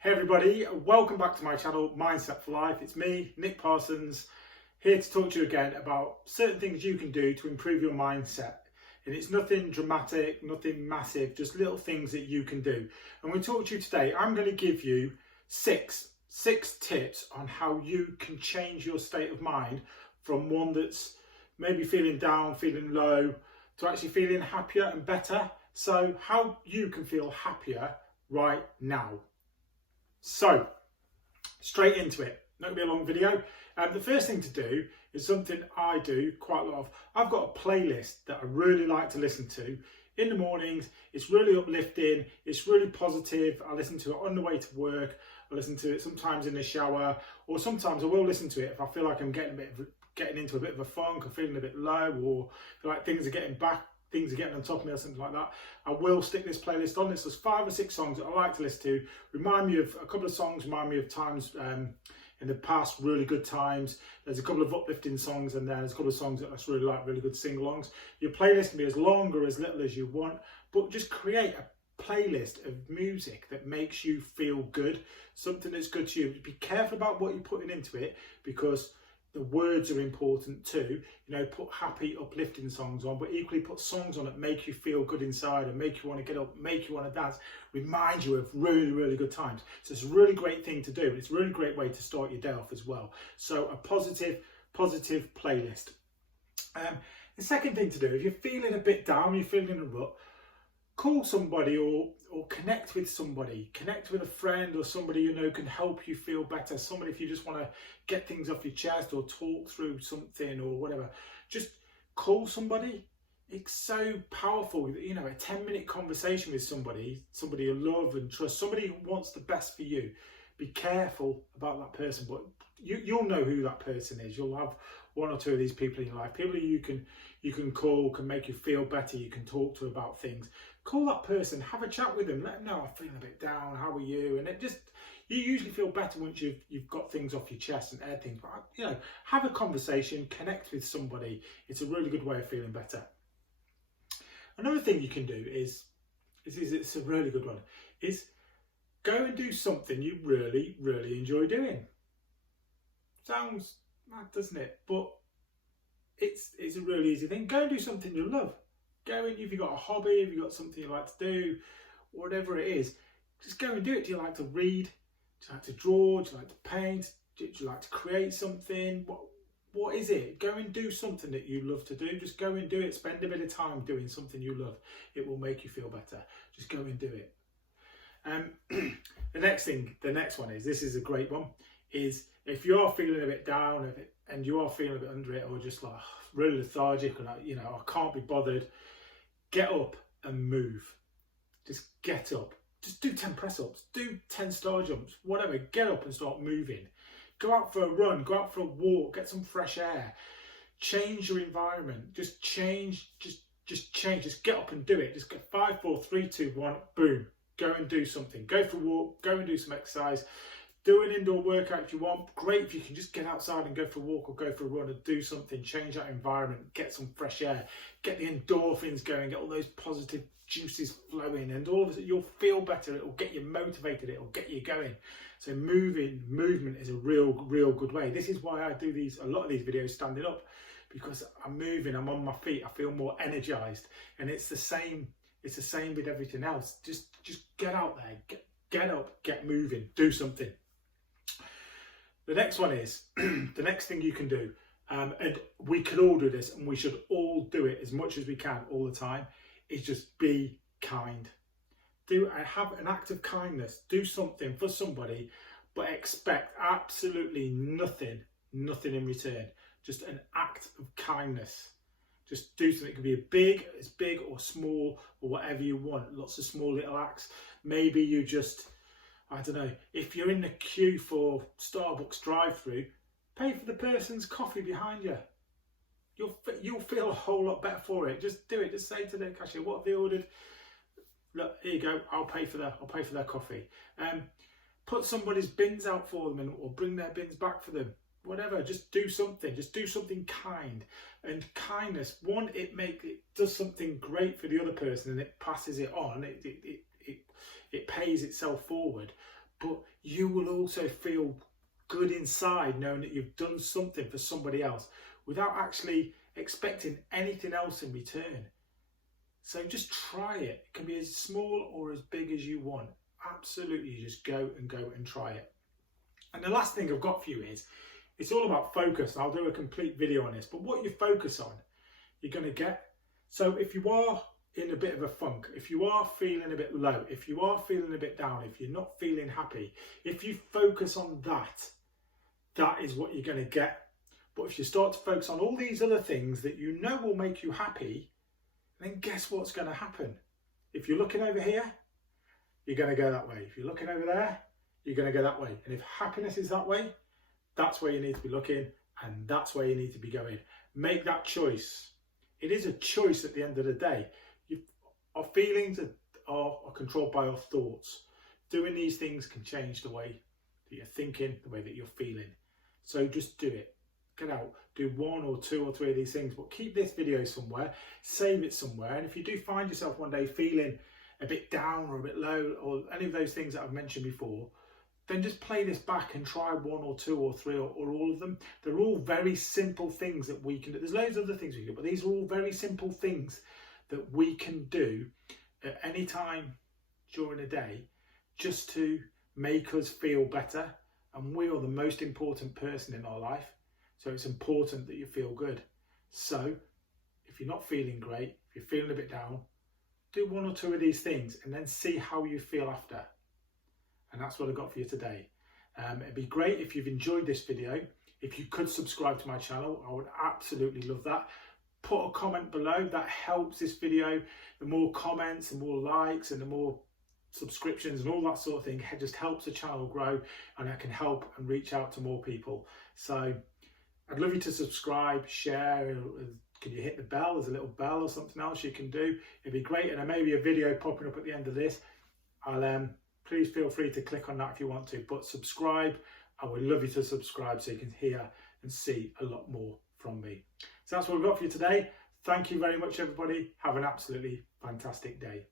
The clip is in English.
Hey everybody, welcome back to my channel, Mindset for Life. It's me, Nick Parsons, here to talk to you again about certain things you can do to improve your mindset. And it's nothing dramatic, nothing massive, just little things that you can do. And we talk to you today, I'm going to give you six tips on how you can change your state of mind from one that's maybe feeling down, feeling low, to actually feeling happier and better. So how you can feel happier right now. So, straight into it. Not going to be a long video. The first thing to do is something I do quite a lot of. I've got a playlist that I really like to listen to in the mornings. It's really uplifting. It's really positive. I listen to it on the way to work. I listen to it sometimes in the shower, or sometimes I will listen to it if I feel like I'm getting into a bit of a funk, or feeling a bit low, or feel like things are getting on top of me or something like that. I will stick this playlist on. There's 5 or 6 songs that I like to listen to. Remind me of a couple of songs, remind me of times in the past, really good times. There's a couple of uplifting songs, and there's a couple of songs that I just really like, really good sing-alongs. Your playlist can be as long or as little as you want, but just create a playlist of music that makes you feel good, something that's good to you. Be careful about what you're putting into it, because the words are important too. You know, put happy, uplifting songs on, but equally put songs on that make you feel good inside and make you want to get up, make you want to dance, remind you of really, really good times. So it's a really great thing to do. It's a really great way to start your day off as well. So a positive playlist. The second thing to do, if you're feeling a bit down, you're feeling in a rut, call somebody or connect with somebody. Connect with a friend or somebody you know can help you feel better. Somebody, if you just want to get things off your chest or talk through something or whatever, just call somebody. It's so powerful. You know, a 10-minute conversation with somebody you love and trust, somebody who wants the best for you. Be careful about that person, but you'll know who that person is. You'll have 1 or 2 of these people in your life, people you can call, can make you feel better, you can talk to about things. Call that person, have a chat with them, let them know I'm feeling a bit down, how are you? And you usually feel better once you've got things off your chest and air things. But, you know, have a conversation, connect with somebody. It's a really good way of feeling better. Another thing you can do is it's a really good one, is go and do something you really, really enjoy doing. Sounds mad, doesn't it? But it's a really easy thing. Go and do something you love. Go and, if you've got a hobby, if you've got something you like to do, whatever it is, just go and do it. Do you like to read? Do you like to draw? Do you like to paint? Do you like to create something? What is it? Go and do something that you love to do. Just go and do it. Spend a bit of time doing something you love. It will make you feel better. Just go and do it. The next one is, this is a great one, is if you are feeling a bit down and you are feeling a bit under it, or just like really lethargic, and I can't be bothered, get up and move. Just get up. Just do 10 press-ups, do 10 star jumps, whatever. Get up and start moving. Go out for a run, go out for a walk, get some fresh air. Change your environment. Just change, just change. Just get up and do it. Just get 5, 4, 3, 2, 1, boom. Go and do something. Go for a walk, go and do some exercise. Do an indoor workout if you want. Great if you can just get outside and go for a walk or go for a run and do something. Change that environment. Get some fresh air. Get the endorphins going. Get all those positive juices flowing, and all of it, you'll feel better. It will get you motivated. It will get you going. So movement is a real good way. This is why I do a lot of these videos standing up, because I'm moving. I'm on my feet. I feel more energized, and it's the same. It's the same with everything else. Just get out there. Get up. Get moving. Do something. The next one is, the next thing you can do, and we can all do this, and we should all do it as much as we can all the time, is just be kind. Have an act of kindness. Do something for somebody, but expect absolutely nothing in return. Just an act of kindness. Just do something. It could be as big or small, or whatever you want. Lots of small little acts. Maybe you just, I don't know, if you're in the queue for Starbucks drive-through, pay for the person's coffee behind you. You'll feel a whole lot better for it. Just do it. Just say to the cashier, what have they ordered? Look, here you go. I'll pay for their coffee. Put somebody's bins out for them, or bring their bins back for them. Whatever. Just do something. Just do something kind. And kindness, one, it does something great for the other person, and it passes it on. It pays itself forward. but you will also feel good inside knowing that you've done something for somebody else without actually expecting anything else in return. So just try it. It can be as small or as big as you want. Absolutely, you just go and try it. And the last thing I've got for you is, it's all about focus. I'll do a complete video on this, but what you focus on, you're going to get. So if you are in a bit of a funk, if you are feeling a bit low, if you are feeling a bit down, if you're not feeling happy, if you focus on that, that is what you're going to get. But if you start to focus on all these other things that you know will make you happy, then guess what's going to happen? If you're looking over here, you're going to go that way. If you're looking over there, you're going to go that way. And if happiness is that way, that's where you need to be looking, and that's where you need to be going. Make that choice. It is a choice at the end of the day. Our feelings are controlled by our thoughts. Doing these things can change the way that you're thinking, the way that you're feeling. So just do it. Get out, do 1 or 2 or 3 of these things, but keep this video somewhere, save it somewhere. And if you do find yourself one day feeling a bit down or a bit low, or any of those things that I've mentioned before, then just play this back and try 1 or 2 or 3 or all of them. They're all very simple things that we can do. There's loads of other things we can do, but these are all very simple things that we can do at any time during the day just to make us feel better. And we are the most important person in our life. So it's important that you feel good. So if you're not feeling great, if you're feeling a bit down, do 1 or 2 of these things and then see how you feel after. And that's what I got for you today. It'd be great if you've enjoyed this video. If you could subscribe to my channel, I would absolutely love that. Put a comment below, that helps this video. The more comments, the more likes, and the more subscriptions and all that sort of thing, it just helps the channel grow, and I can help and reach out to more people. So I'd love you to subscribe, share. Can you hit the bell? There's a little bell or something else you can do. It'd be great. And there may be a video popping up at the end of this. Please feel free to click on that if you want to. But subscribe. I would love you to subscribe so you can hear and see a lot more from me. So that's what we've got for you today. Thank you very much, everybody. Have an absolutely fantastic day.